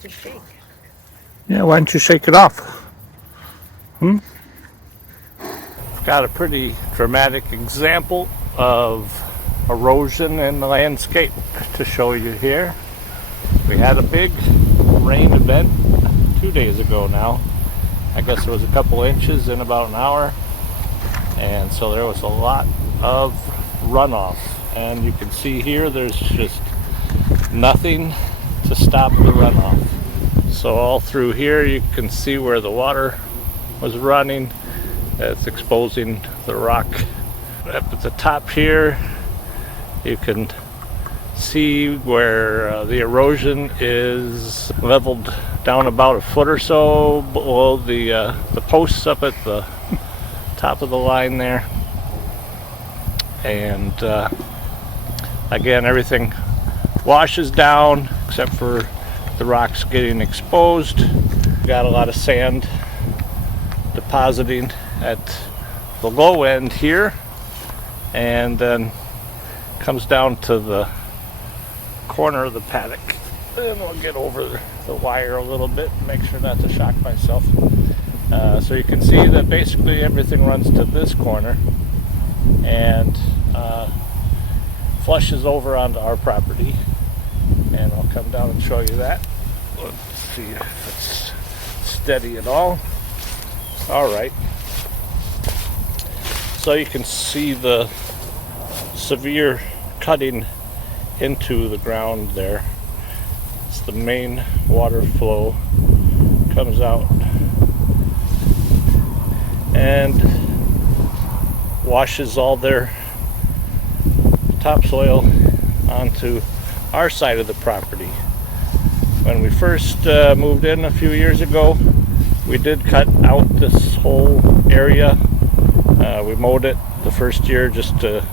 to shake. Yeah, why don't you shake it off? Got a pretty dramatic example of erosion in the landscape to show you here. We had a big rain event 2 days ago now. I guess there was a couple inches in about an hour, and so there was a lot of runoff, and you can see here there's just nothing to stop the runoff. So all through here you can see where the water was running. It's exposing the rock. Up at the top here you can see where the erosion is leveled down about a foot or so below the posts up at the top of the line there. And again, everything washes down except for the rocks getting exposed. Got a lot of sand depositing at the low end here, and then comes down to the corner of the paddock. And I'll get over the wire a little bit and make sure not to shock myself. So you can see that basically everything runs to this corner and flushes over onto our property. And I'll come down and show you that. Let's see if it's steady at all. All right. So you can see the severe cutting into the ground there. It's the main water flow comes out and washes all their topsoil onto our side of the property. When we first moved in a few years ago, we did cut out this whole area. We mowed it the first year just to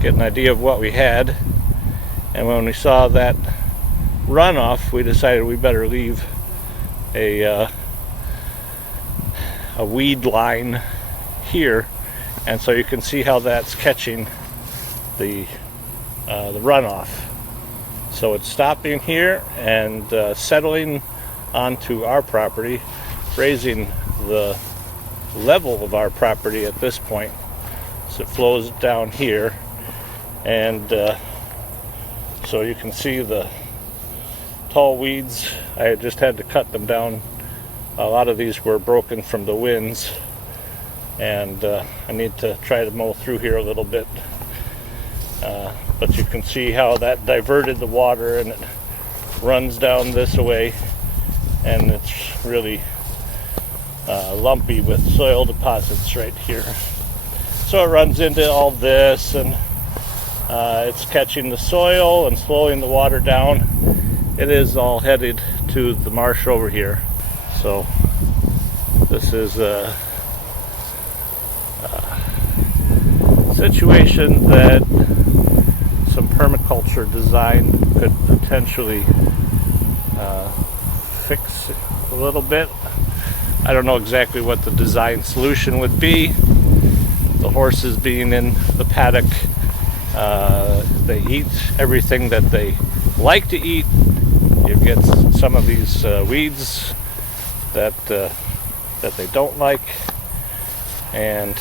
get an idea of what we had, and when we saw that runoff, we decided we better leave a weed line here, and so you can see how that's catching the runoff. So it's stopping here and settling onto our property, raising the level of our property at this point. So it flows down here, and so you can see the tall weeds. I just had to cut them down. A lot of these were broken from the winds, and I need to try to mow through here a little bit. But you can see how that diverted the water, and it runs down this way, and it's really lumpy with soil deposits right here. So it runs into all this, and it's catching the soil and slowing the water down. It is all headed to the marsh over here. So this is a situation that some permaculture design could potentially fix a little bit. I don't know exactly what the design solution would be. The horses being in the paddock, they eat everything that they like to eat. You get some of these weeds that they don't like, and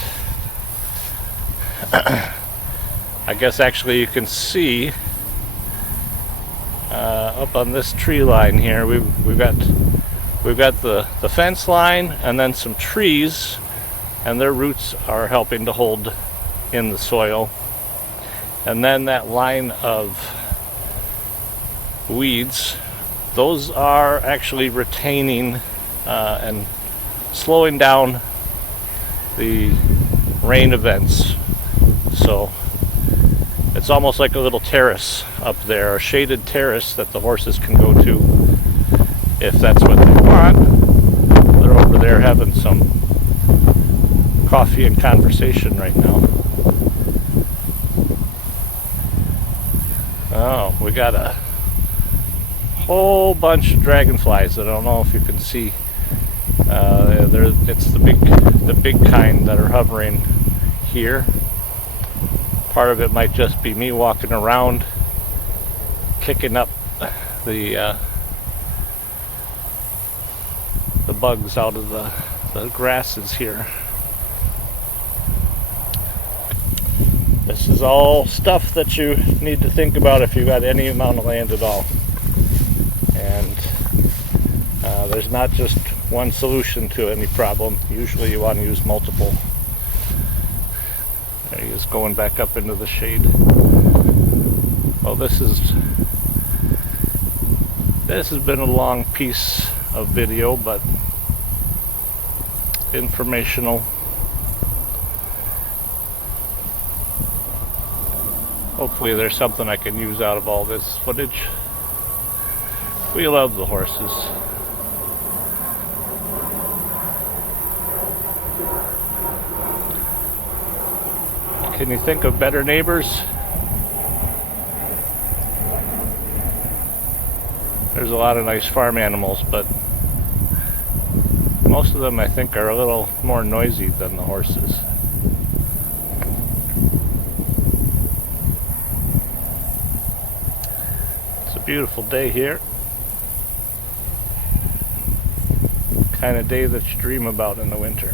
I guess actually you can see up on this tree line here, we've got the fence line and then some trees, and their roots are helping to hold in the soil, and then that line of weeds, those are actually retaining and slowing down the rain events. So it's almost like a little terrace up there, a shaded terrace that the horses can go to if that's what they want. They're over there having some coffee and conversation right now. Oh, we got a whole bunch of dragonflies. I don't know if you can see. It's the big kind that are hovering here. Part of it might just be me walking around, kicking up the bugs out of the grasses here. This is all stuff that you need to think about if you've got any amount of land at all. And there's not just one solution to any problem. Usually you want to use multiple. There he is going back up into the shade. Well, this has been a long piece of video, but informational. Hopefully there's something I can use out of all this footage. We love the horses. Can you think of better neighbors? There's a lot of nice farm animals, but most of them I think are a little more noisy than the horses. It's a beautiful day here. Kind of day that you dream about in the winter.